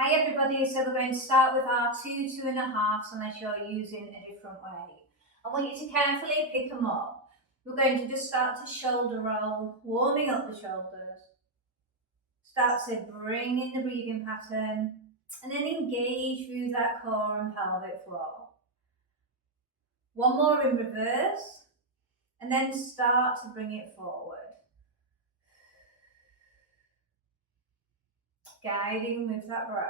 Hi everybody, so we're going to start with our 2.5s unless you're using a different way. I want you to carefully pick them up. We're going to just start to shoulder roll, warming up the shoulders. Start to bring in the breathing pattern and then engage through that core and pelvic floor. One more in reverse and then start to bring it forward. Guiding with that breath.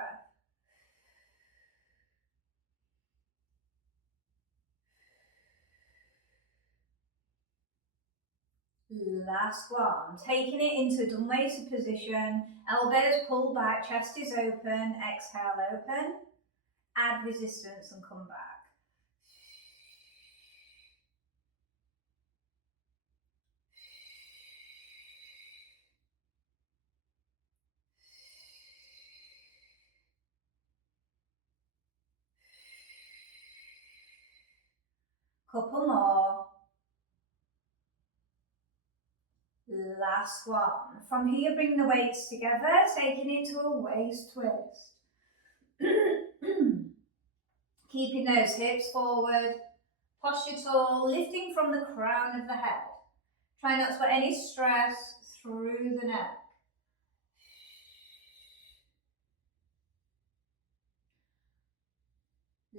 Last one, taking it into dumb-waisted position, elbows pull back, chest is open, exhale open, add resistance and come back. Couple more. Last one. From here, bring the weights together, taking it to a waist twist. Keeping those hips forward, posture tall, lifting from the crown of the head. Try not to put any stress through the neck.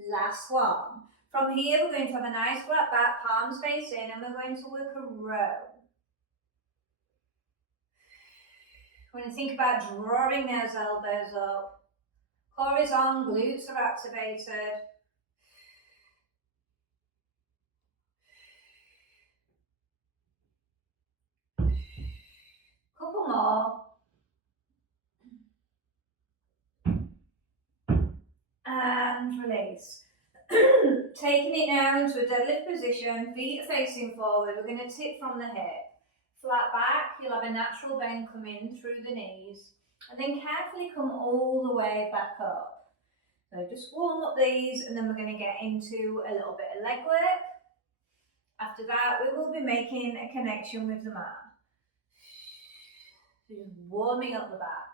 Last one. From here, we're going to have a nice flat back, palms face in, and we're going to work a row. We're going to think about drawing those elbows up. Core is on, glutes are activated. Couple more. And release. Taking it now into a deadlift position, feet are facing forward. We're going to tip from the hip. Flat back, you'll have a natural bend come in through the knees. And then carefully come all the way back up. So just warm up these and then we're going to get into a little bit of leg work. After that, we will be making a connection with the mat. So just warming up the back.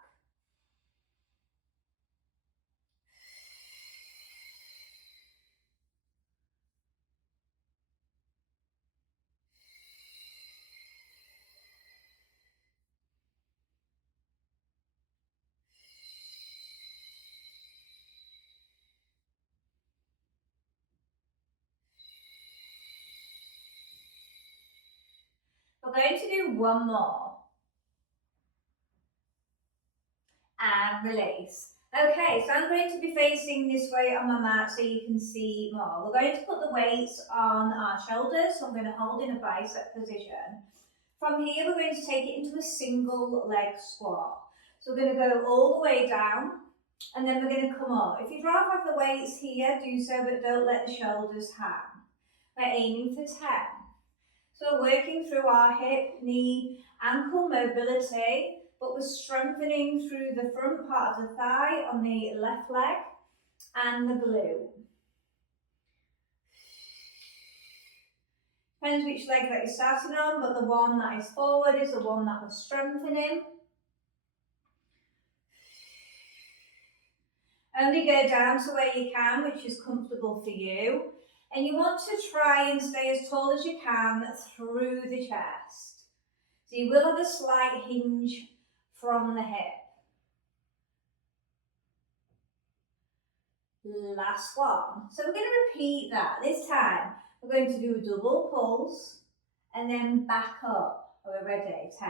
We're going to do one more. And release. Okay, so I'm going to be facing this way on my mat so you can see more. We're going to put the weights on our shoulders, so I'm going to hold in a bicep position. From here, we're going to take it into a single leg squat. So we're going to go all the way down, and then we're going to come up. If you'd rather have the weights here, do so, but don't let the shoulders hang. We're aiming for 10. So we're working through our hip, knee, ankle mobility, but we're strengthening through the front part of the thigh on the left leg and the glute. Depends which leg that you're starting on, but the one that is forward is the one that we're strengthening. Only go down to where you can, which is comfortable for you. And you want to try and stay as tall as you can through the chest. So you will have a slight hinge from the hip. Last one. So we're going to repeat that. This time we're going to do a double pulse and then back up. Are we ready? 10.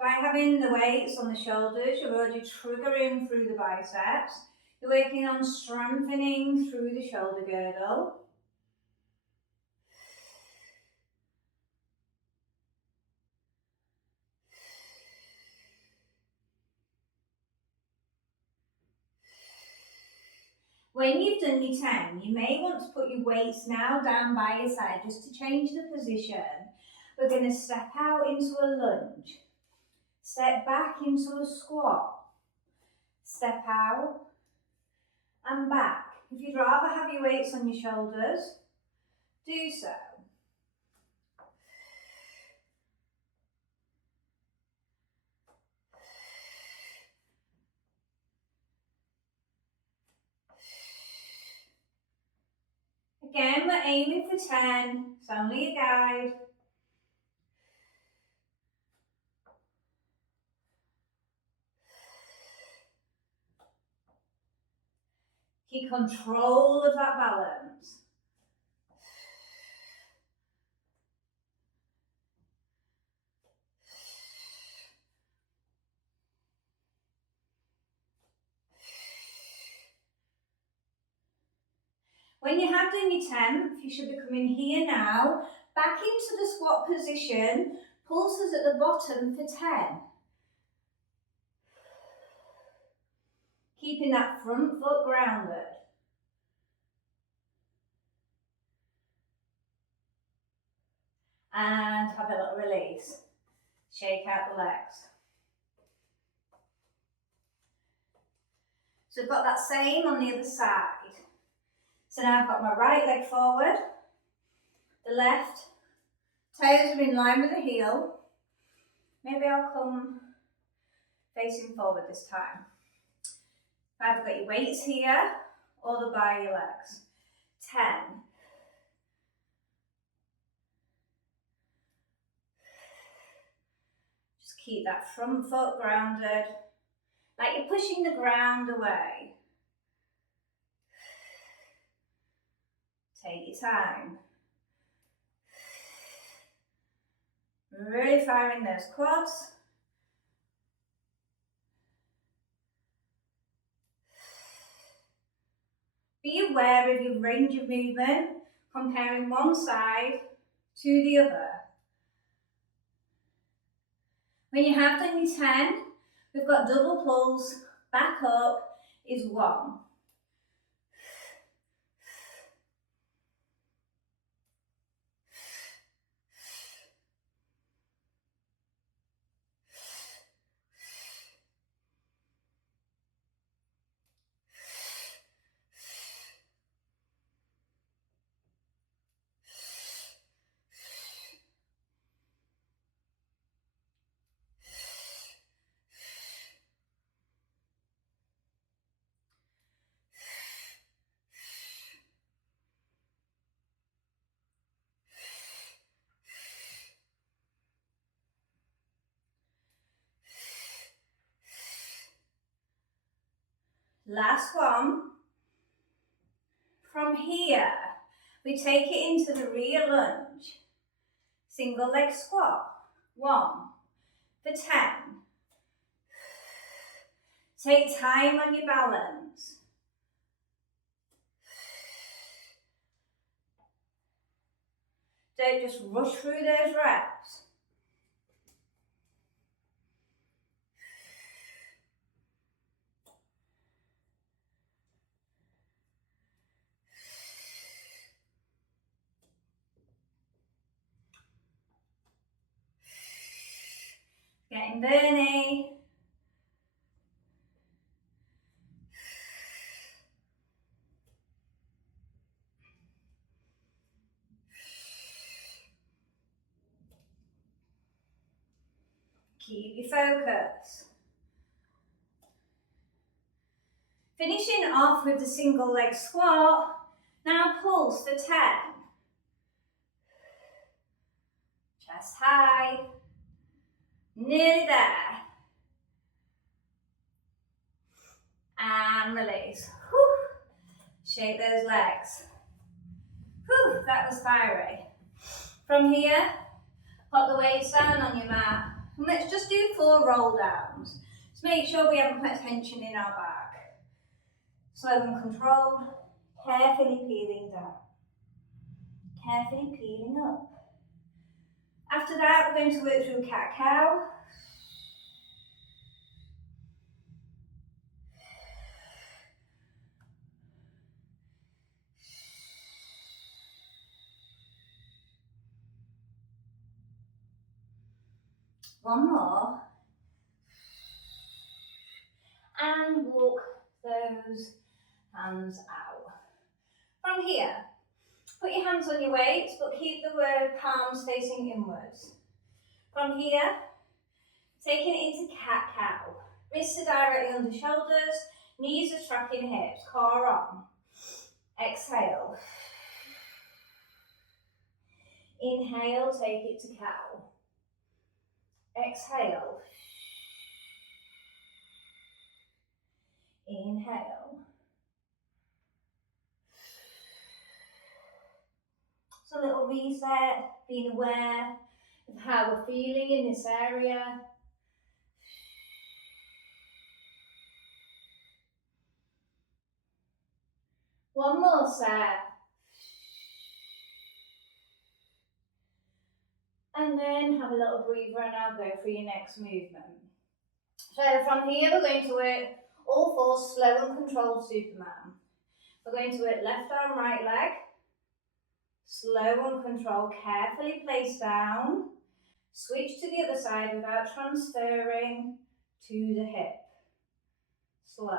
By having the weights on the shoulders, you're already triggering through the biceps. You're working on strengthening through the shoulder girdle. When you've done your 10, you may want to put your weights now down by your side just to change the position. We're going to step out into a lunge, step back into a squat, step out and back. If you'd rather have your weights on your shoulders, do so. Again, we're aiming for 10, it's only a guide. Keep control of that balance. When you have done your 10th, you should be coming here now, back into the squat position, pulses at the bottom for 10. Keeping that front foot grounded. And have a little release. Shake out the legs. So I've got that same on the other side. So now I've got my right leg forward, the left, toes are in line with the heel. Maybe I'll come facing forward this time. Either got your weights here or the by your legs. 10. Just keep that front foot grounded, like you're pushing the ground away. Take your time. Really firing those quads. Be aware of your range of movement, comparing one side to the other. When you have done your 10, we've got double pulls, back up is 1. Last one. From here, we take it into the rear lunge. Single leg squat. 1 for 10. Take time on your balance. Don't just rush through those reps. Getting burny. Keep your focus. Finishing off with the single leg squat. Now pulse for 10. Chest high. Nearly there. And release. Whew. Shake those legs. Whew, that was fiery. From here, put the weights down on your mat. And let's just do 4 roll downs. Just make sure we haven't put tension in our back. Slow and controlled. Carefully peeling down. Carefully peeling up. After that, we're going to work through cat-cow. One more. And walk those hands out. From here, put your hands on your weights, but keep the palms facing inwards. From here, taking it into cat-cow. Wrists are directly under shoulders, knees are tracking hips, core on. Exhale. Inhale, take it to cow. Exhale. Inhale. So a little reset, being aware of how we're feeling in this area. One more set. And then have a little breather and I'll go for your next movement. So from here we're going to work all four slow and controlled Superman. We're going to work left arm, right leg. Slow and controlled, carefully placed down. Switch to the other side without transferring to the hip. Slow.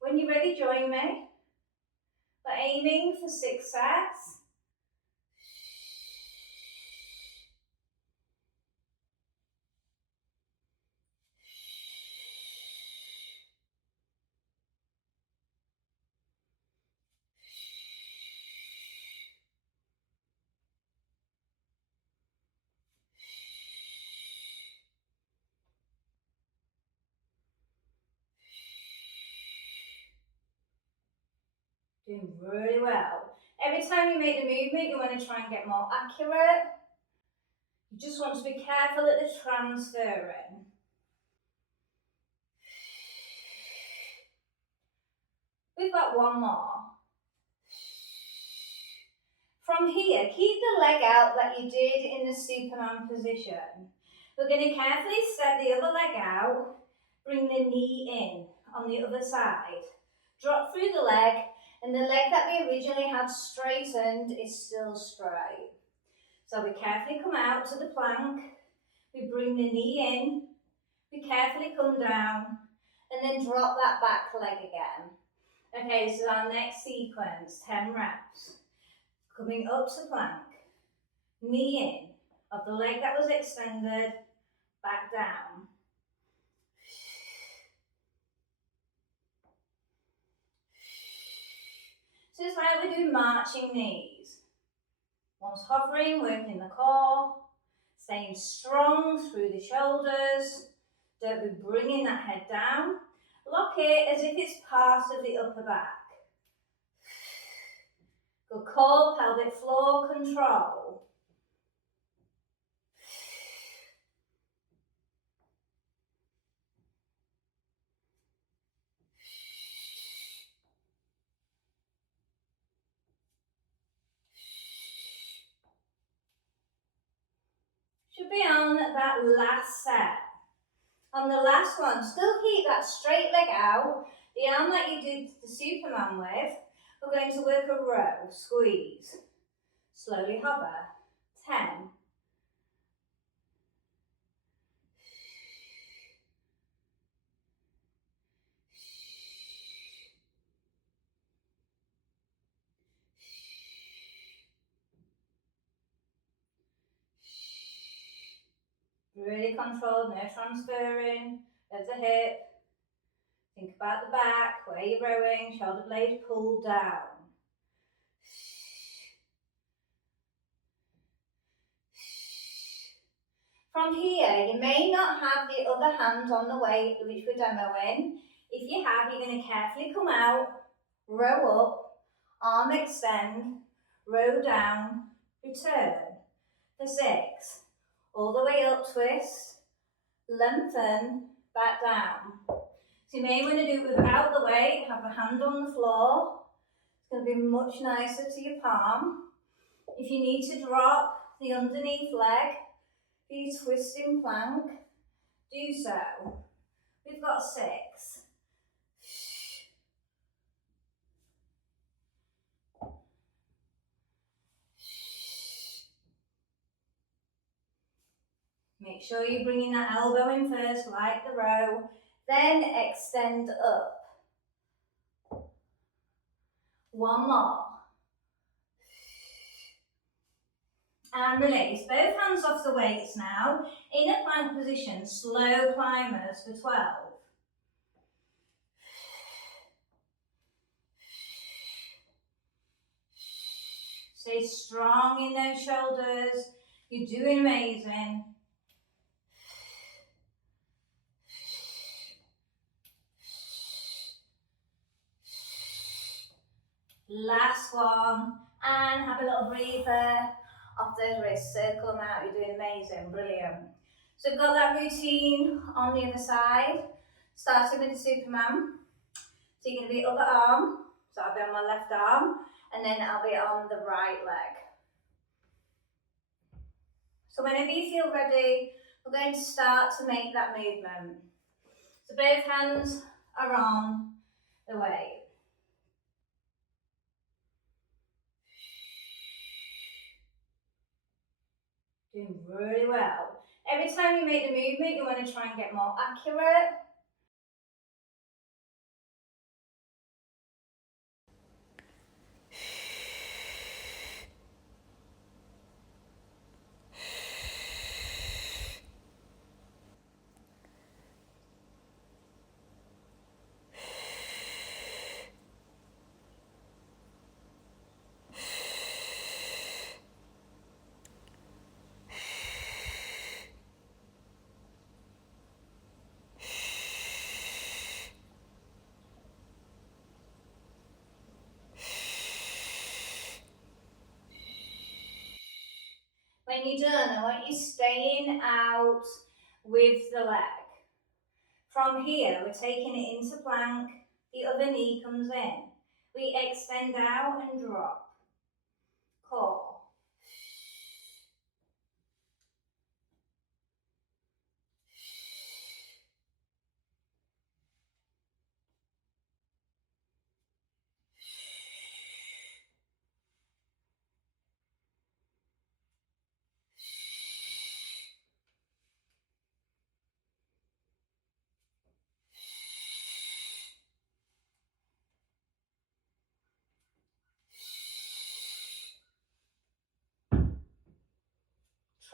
When you're ready, join me. We're aiming for 6 sets. Doing really well. Every time you make the movement, you want to try and get more accurate. You just want to be careful at the transferring. We've got one more. From here, keep the leg out that you did in the Superman position. We're going to carefully step the other leg out, bring the knee in on the other side. Drop through the leg, and the leg that we originally had straightened is still straight. So we carefully come out to the plank, we bring the knee in, we carefully come down, and then drop that back leg again. Okay, so our next sequence, 10 reps. Coming up to plank, knee in, of the leg that was extended, back down. So it's like we do marching knees. Once hovering, working the core, staying strong through the shoulders. Don't be bringing that head down. Lock it as if it's part of the upper back. Good core, pelvic floor control. Should be on that last set. On the last one, still keep that straight leg out, the arm that you did the Superman with. We're going to work a row, squeeze. Slowly hover. 10. Really controlled, no transferring of the hip. Think about the back, where you're rowing, shoulder blades pulled down. From here, you may not have the other hand on the weight, which we're demoing. If you have, you're going to carefully come out, row up, arm extend, row down, return for 6. All the way up, twist, lengthen, back down. So you may want to do it without the weight, have the hand on the floor. It's going to be much nicer to your palm. If you need to drop the underneath leg, for your twisting plank, do so. We've got 6. Make sure you're bringing that elbow in first, like the row, then extend up. One more. And release. Both hands off the weights now. In a plank position, slow climbers for 12. Stay strong in those shoulders. You're doing amazing. Last one. And have a little breather off those wrists. Circle them out. You're doing amazing. Brilliant. So we've got that routine on the other side. Starting with the Superman. So you're going to be other arm. So I'll be on my left arm. And then I'll be on the right leg. So whenever you feel ready, we're going to start to make that movement. So both hands are on the weight. Doing really well. Every time you make the movement, you want to try and get more accurate. When you're done, I want you staying out with the leg. From here, we're taking it into plank. The other knee comes in. We extend out and drop. Core.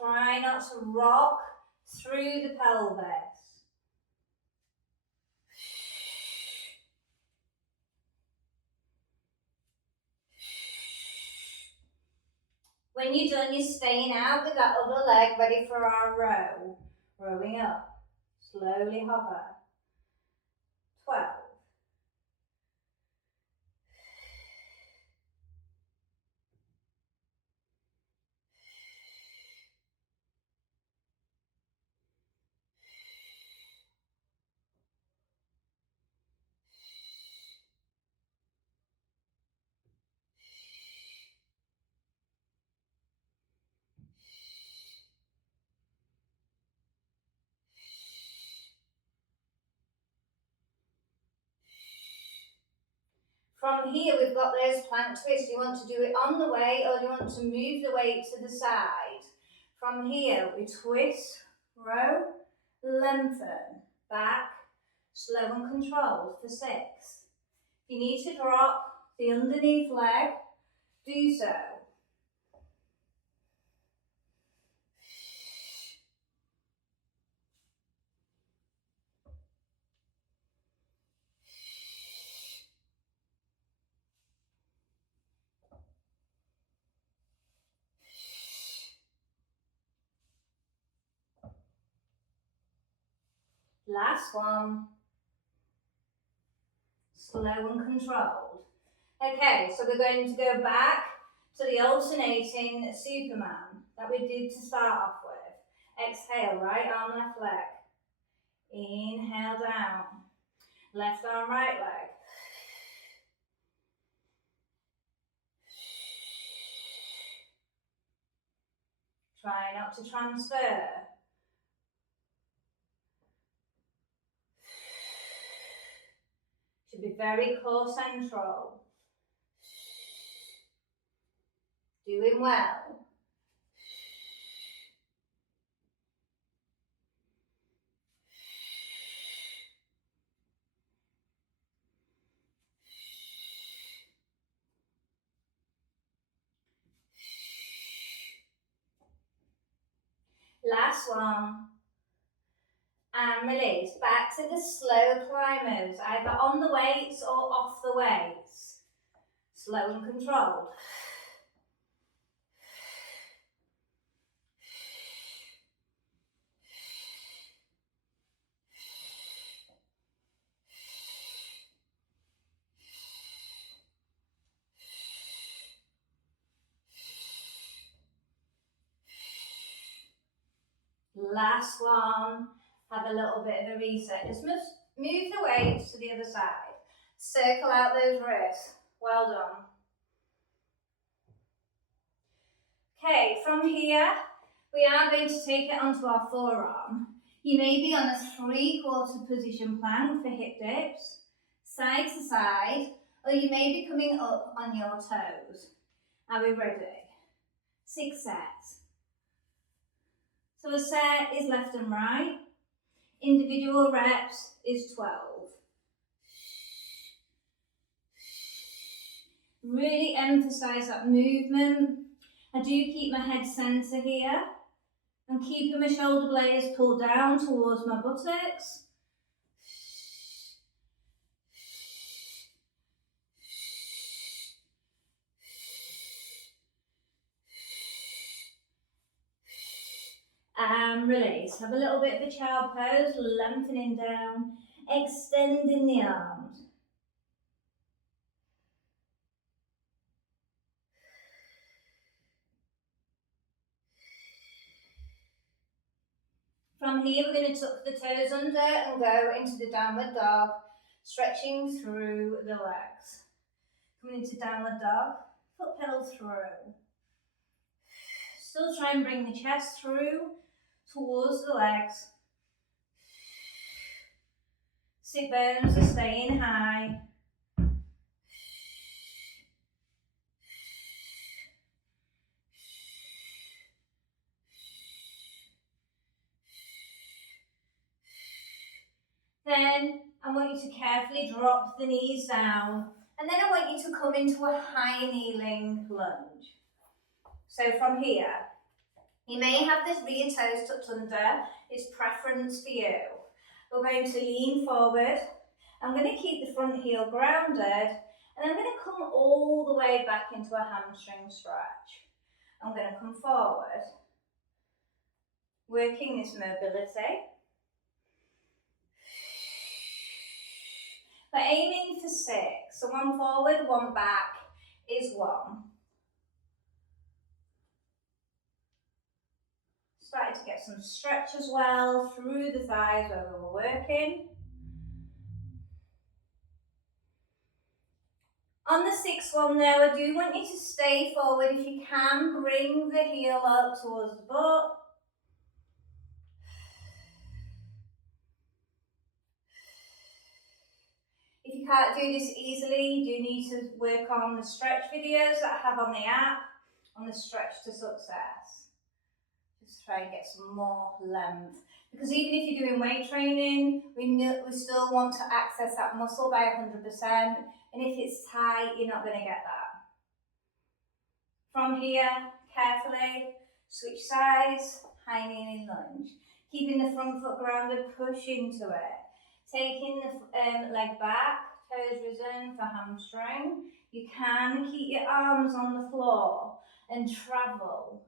Try not to rock through the pelvis. When you're done, you're staying out with that other leg, ready for our row. Rowing up. Slowly hover. 12. From here, we've got those plank twists. Do you want to do it on the way or do you want to move the weight to the side? From here, we twist, row, lengthen, back, slow and controlled for 6. If you need to drop the underneath leg, do so. Last one. Slow and controlled. Okay, so we're going to go back to the alternating Superman that we did to start off with. Exhale, right arm, left leg. Inhale down. Left arm, right leg. Try not to transfer. Should be very core central. Doing well. Last one. And release. Back to the slow climbers, either on the weights or off the weights. Slow and controlled. Last one. Have a little bit of a reset. Just move the weights to the other side. Circle out those wrists. Well done. Okay, from here, we are going to take it onto our forearm. You may be on a 3/4 position plank for hip dips, side to side, or you may be coming up on your toes. Are we ready? 6 sets. So a set is left and right. Individual reps is 12. Really emphasize that movement. I do keep my head center here. I'm keeping my shoulder blades pulled down towards my buttocks. And release. Have a little bit of a child pose, lengthening down, extending the arms. From here, we're going to tuck the toes under and go into the downward dog, stretching through the legs. Coming into downward dog, foot pedal through. Still try and bring the chest through towards the legs. Sit bones are staying high. Then I want you to carefully drop the knees down, and then I want you to come into a high kneeling lunge. So from here, you may have this rear toes tucked under, it's preference for you. We're going to lean forward. I'm going to keep the front heel grounded, and I'm going to come all the way back into a hamstring stretch. I'm going to come forward, working this mobility. We're aiming for 6, so 1 forward, 1 back is 1. Starting to get some stretch as well through the thighs where we were working. On the 6th one now, I do want you to stay forward. If you can, bring the heel up towards the butt. If you can't do this easily, you do need to work on the stretch videos that I have on the app, on the Stretch to Success. Just try and get some more length. Because even if you're doing weight training, we still want to access that muscle by 100%. And if it's tight, you're not going to get that. From here, carefully, switch sides, high kneeling lunge. Keeping the front foot grounded, push into it. Taking the leg back, toes risen for hamstring. You can keep your arms on the floor and travel.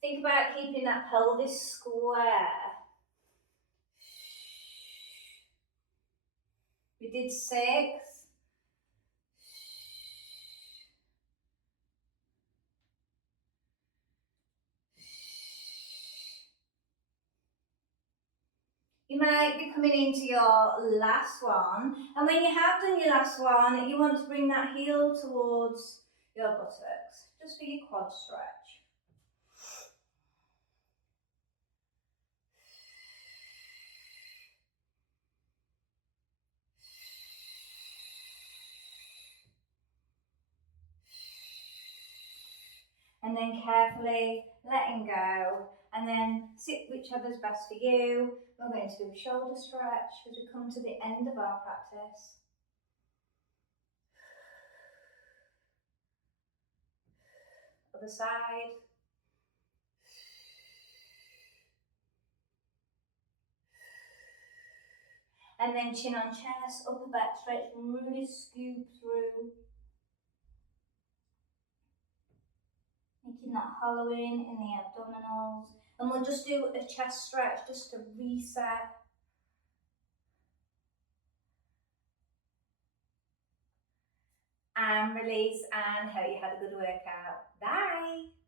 Think about keeping that pelvis square. We did 6. You might be coming into your last one, and when you have done your last one, you want to bring that heel towards your buttocks, just for your quad stretch. And then carefully letting go, and then sit whichever's best for you. We're going to do a shoulder stretch as we come to the end of our practice. Other side. And then chin on chest, upper back stretch, really scoop through. Making that hollowing in the abdominals. And we'll just do a chest stretch just to reset. And release, and hope you had a good workout. Bye.